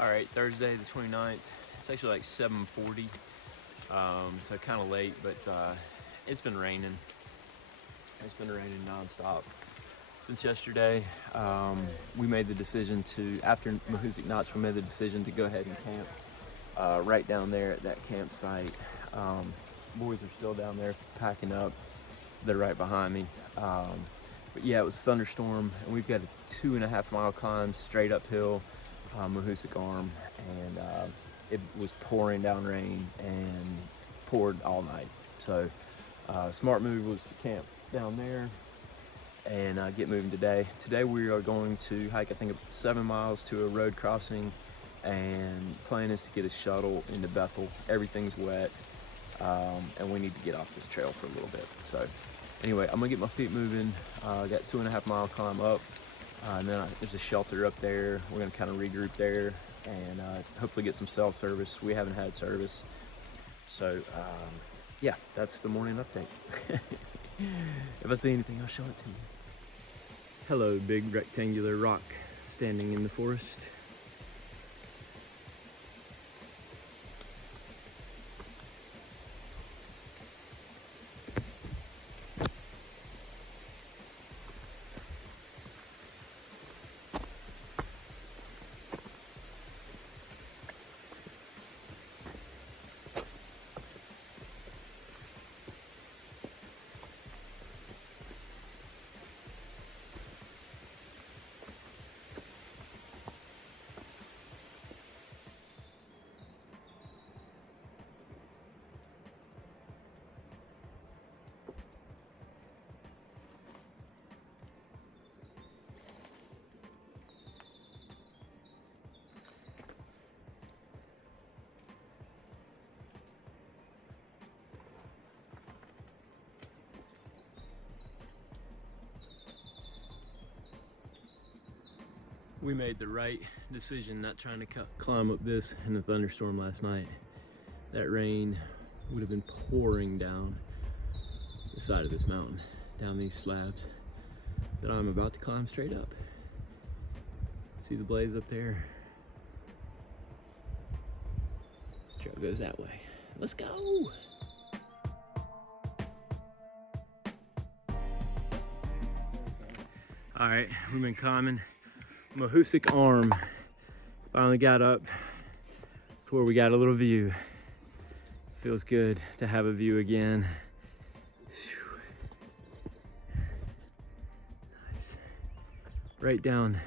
All right, Thursday the 29th. It's actually like 7:40, so kind of late, but it's been raining. It's been raining nonstop since yesterday. We made the decision to, after Mahoosuc Notch, we made the decision to go ahead and camp right down there at that campsite. Boys are still down there packing up. They're right behind me. But yeah, it was a thunderstorm, and we've got a 2.5 mile climb straight uphill, Mahoosuc Arm, and it was pouring down rain and poured all night. So smart move was to camp down there and get moving today. Today we are going to hike, I think, 7 miles to a road crossing, and plan is to get a shuttle into Bethel. Everything's wet, and we need to get off this trail for a little bit. So anyway, I'm gonna get my feet moving. I got 2.5 mile climb up, and then there's a shelter up there. We're gonna kind of regroup there and hopefully get some cell service. We haven't had service. So yeah, that's the morning update. If I see anything, I'll show it to you. Hello, big rectangular rock standing in the forest. We made the right decision not trying to climb up this in the thunderstorm last night. That rain would have been pouring down the side of this mountain, down these slabs that I'm about to climb straight up. See the blaze up there? Trail goes that way. Let's go! All right, we've been climbing Mahoosuc Arm. Finally got up to where we got a little view. Feels good to have a view again. Whew. Nice. Right down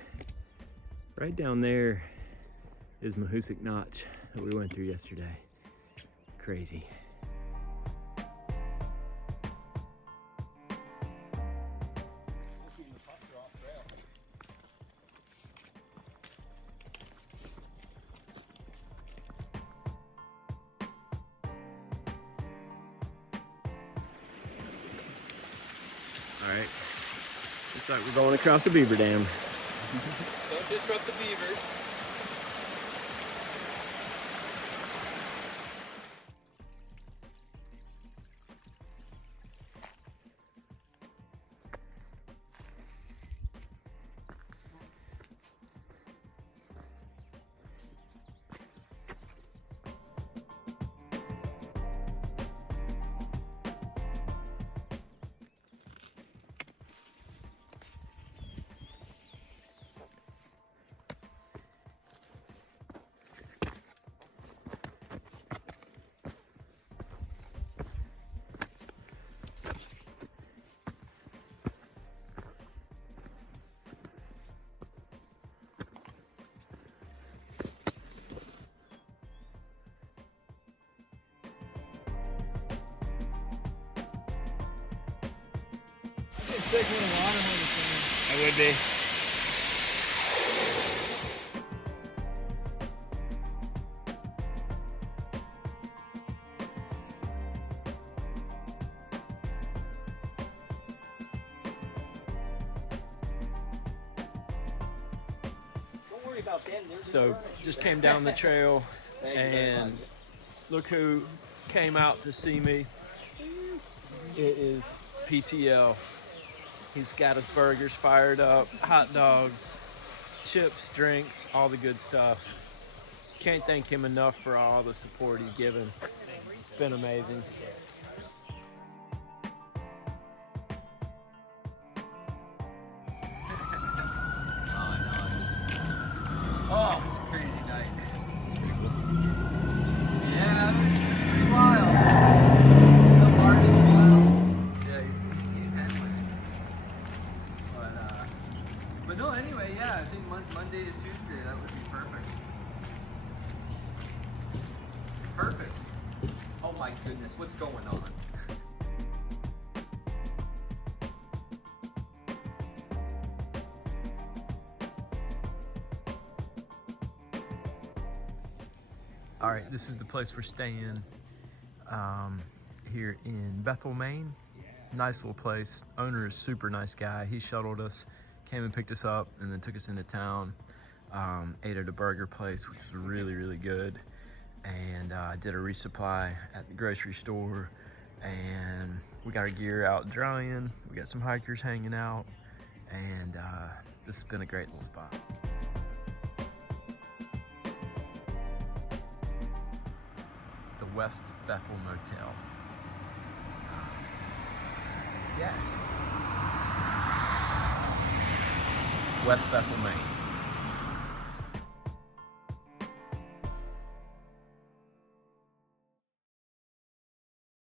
there is Mahoosuc Notch that we went through yesterday. Crazy. All right, looks like we're going across the Beaver Dam. Don't disrupt the beavers. It's taking a lot of money. I would be. Don't worry about them. So just came down the trail, and look who came out to see me. It is PTL. He's got his burgers fired up, hot dogs, chips, drinks, all the good stuff. can't thank him enough for all the support he's given. It's been amazing. Oh, it's a crazy night. Yeah, it's wild. The park is wild. Yeah, he's handling it. But no, anyway, yeah, I think Monday to Tuesday, that would be perfect. Perfect. Oh my goodness, what's going on? All right, this is the place we're staying here in Bethel, Maine. Nice little place. Owner is super nice guy. He shuttled us, came and picked us up, and then took us into town. Ate at a burger place, which was really, really good. And did a resupply at the grocery store. And we got our gear out drying. We got some hikers hanging out. And this has been a great little spot. The West Bethel Motel. Yeah. West Bethel, Maine.